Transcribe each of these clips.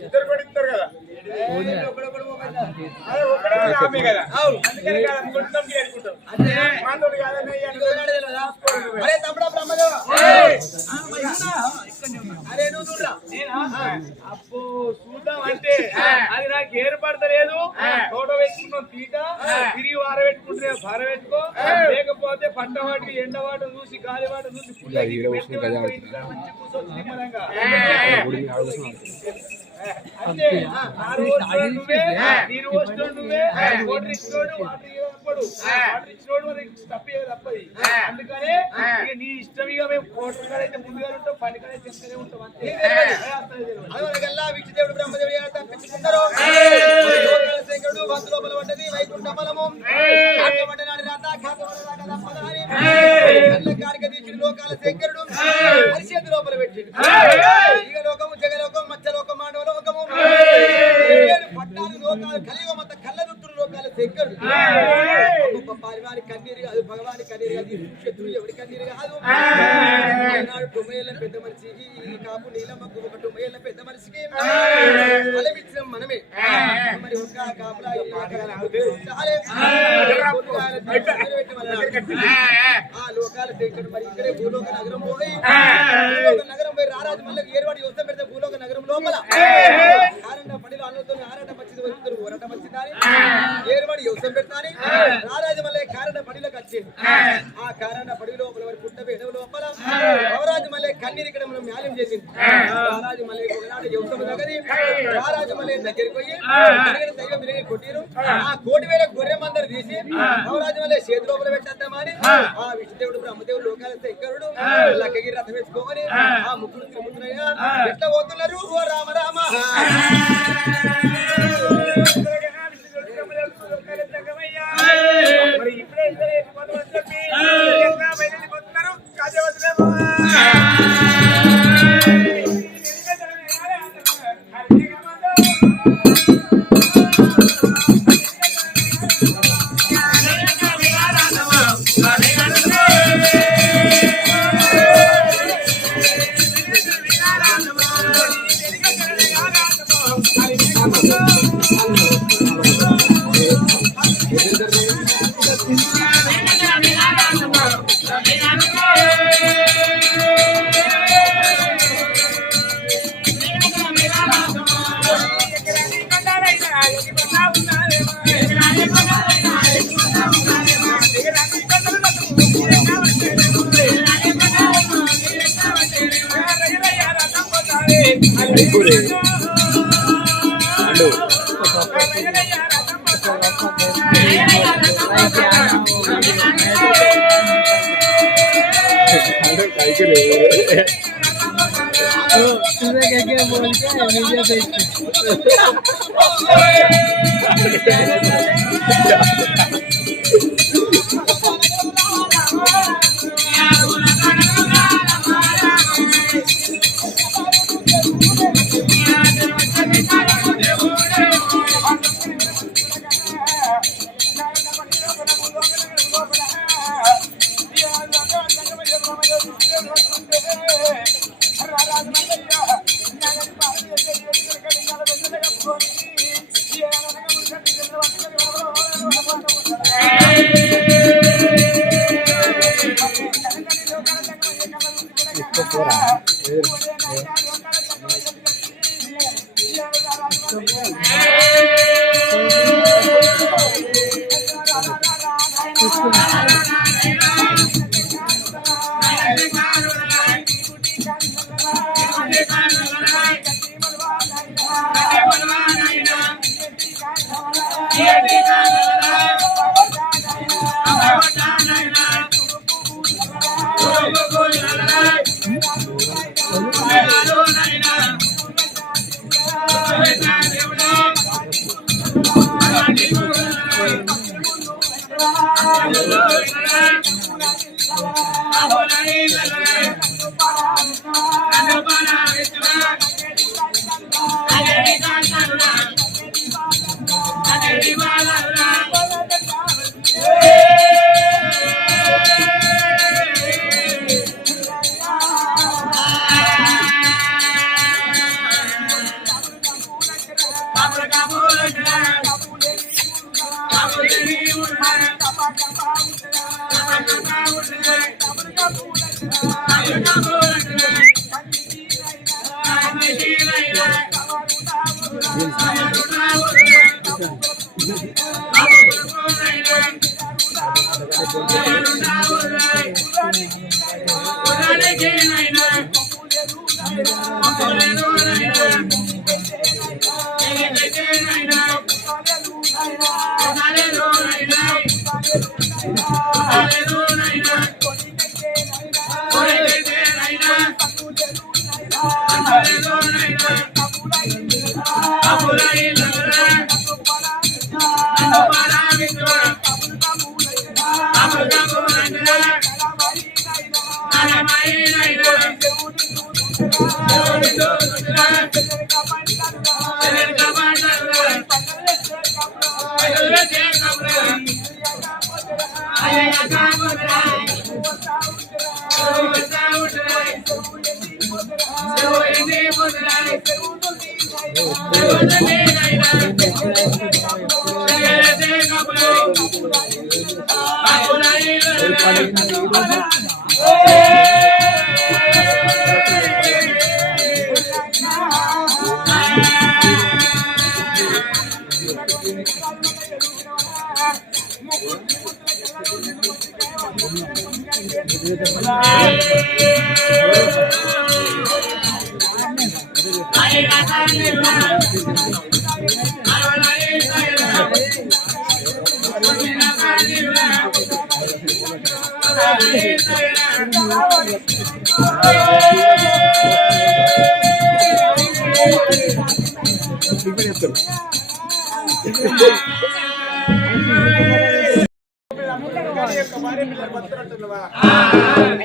ఇద్దరు కూడా ఇస్తారు కదా అదే ఒకటే ఆమె కదా అందుకని కదా ముగ్గురు చేసుకుంటాం మాతోటి కాదని అరే తమ్ముడా బ్రహ్మదో అరే నువ్వు చూడరా అప్పు చూద్దాం అంటే అది నాకు ఏర్పడతలేదు ఫోటో పెట్టుకున్నాం తీట తిరిగి వారబెట్టుకుంటే భారబెట్టుకో లేకపోతే పట్టవాటి ఎండవాట చూసి గాలివాట చూసి మంచి కూర్చొని నిమ్మలంగా అంతే నువ్వే నీరు పోసినోడు నువ్వే వాటర్ ఇచ్చినోడు వాటర్ ఇచ్చినోడు తప్పే తప్పది అందుకనే ఇక నీ ఇష్టం ఇక మేము కోటర్ కాడ అయితే ముందుగా ఉంటాం పని కాడ చెప్తూనే ఉంటాం అంతే విష్ణుదేవుడు బ్రహ్మదేవుడు తప్పించుకుంటారు బంధు లోపల పడ్డది వైకుంఠ బలము లోకాల శంకరుడు హరిచేతి లోపల పెట్టిండు ఇక లోకము జగలోకం మత్స్యలోకం మానవ లోకము పట్టాలు లోకాలు కలియుగ మత కళ్ళదుట్టులు లోకాల శంకరుడు వారి కన్నీరు కాదు భగవాని కన్నీరు కాదు శత్రువు ఎవరి కన్నీరు కాదు 90 ఏళ్ళ పెద్ద మనిషికి ఈ కాపు నీలమ్మకు ఒక 90 ఏళ్ళ పెద్ద మనిషికి బలమిచ్చిన మనమే మరి ఒక కాపులా ఆ లోకాల శంకరుడు మరి ఇక్కడే భూలోక నగరం పోయి నగరం పోయి రారాజు మళ్ళీ ఏర్వాడి యుద్ధం పెడితే భూలోక నగరం లోపల ఆరంట పడిలో అన్నతో ఆరాట వచ్చింది వస్తుంది ఓరాట వచ్చిందని ఏర్వాడి యుద్ధం పెడతాని రారాజు మళ్ళీ కారణ పడిలోకి వచ్చింది ఆ కారణ పడి లోపల వారి పుట్ట ఎడవ లోపల రారాజు మళ్ళీ కన్నీరు ఇక్కడ మనం న్యాయం చేసింది రారాజు మళ్ళీ ఒకనాడు యుద్ధం దగ్గర రారాజు మళ్ళీ దగ్గరికి పోయి దైవం విరిగి కొట్టిరు ఆ 1,000 గొర్రె మందరు తీసి రారాజు మళ్ళీ చేతి లోపల పెట్టేద్దామని ఆ విష్ణుదేవుడు బ్రహ్మదేవుడు లోకాల శంకరుడు లక్కగిరి రథం వేసుకోమని ఆ ముగ్గురు తిరుగుతున్నాయా ఎట్లా పోతున్నారు ఓ రామ రామ మరి ఇప్పుడే చెప్పి పోతున్నారు కాజవతులేమో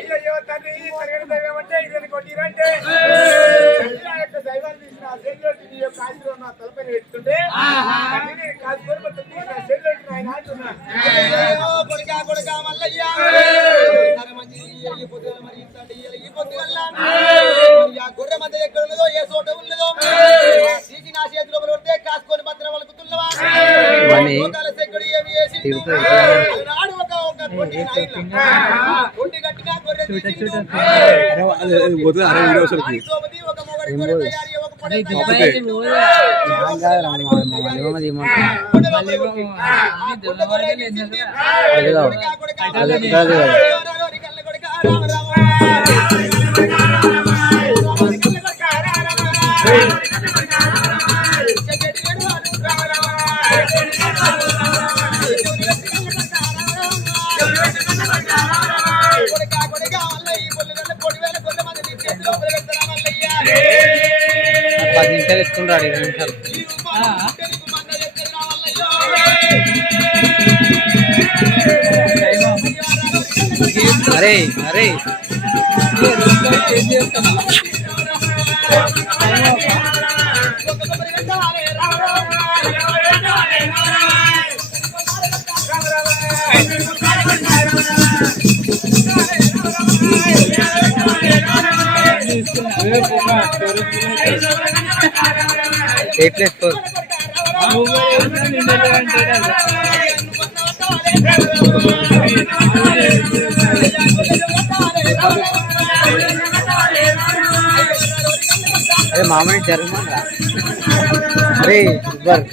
అయ్యో తండ్రి తరగతి దైవం అంటే ఇది కొట్టిరంటే దైవాన్ని తీసిన సెల్లోటి యొక్క ఆశీర్వాదం నా తలపైన పెట్టుకుంటే కాసుకొని సెల్లోటి ఆయన ఆడుతున్నా కొడుకా మల్లయ్య ఈ గొర్రె మధ్య ఎక్కడ ఉన్నదో ఏ చోట ఉన్నదో సీకి నా చేతిలో పడితే కాసుకొని భద్రం వలుకుతున్నవా ఏమి వేసి కొండి కట్టినా గొర్రె ఒక మొగడి తయారీ ఒక ఎత్తుకుంటాడు 20 నిమిషాలు. అరే అరే ఎట్లేసుకో అరే మామని జరగమా అరే సూపర్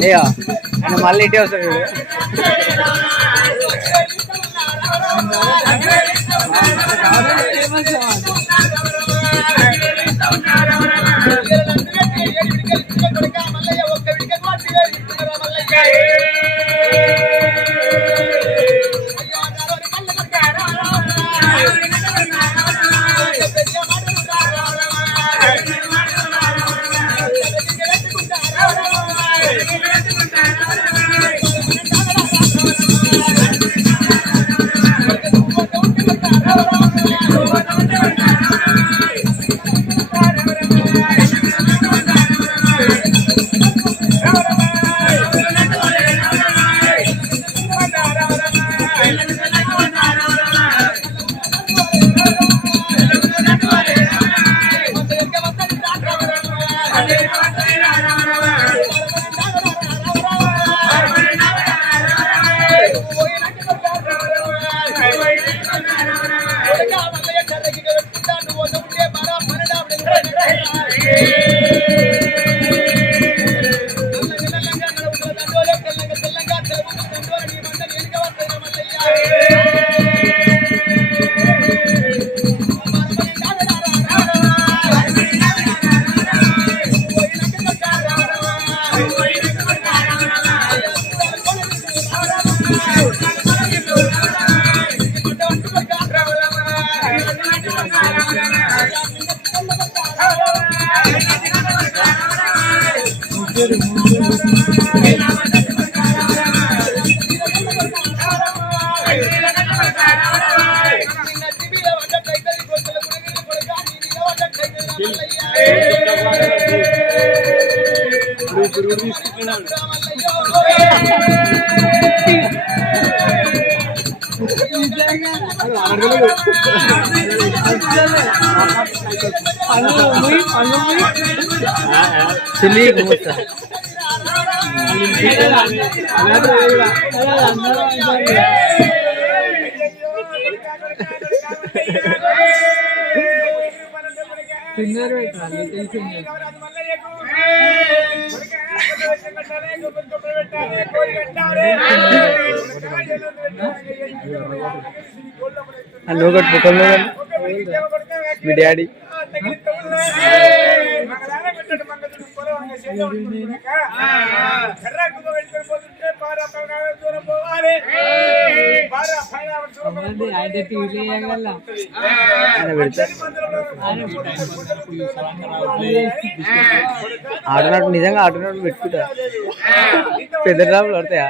అయ్యా ఆయన మళ్ళీ ఇటే వస్తాడు చిల్లి గుమస్తా లోగట్ బుక్కలు మీ డాడీ ఆటనాడు నిజంగా ఆటనాడు పెట్టుకుంటా పెద్ద డ్రాములు పడతాయా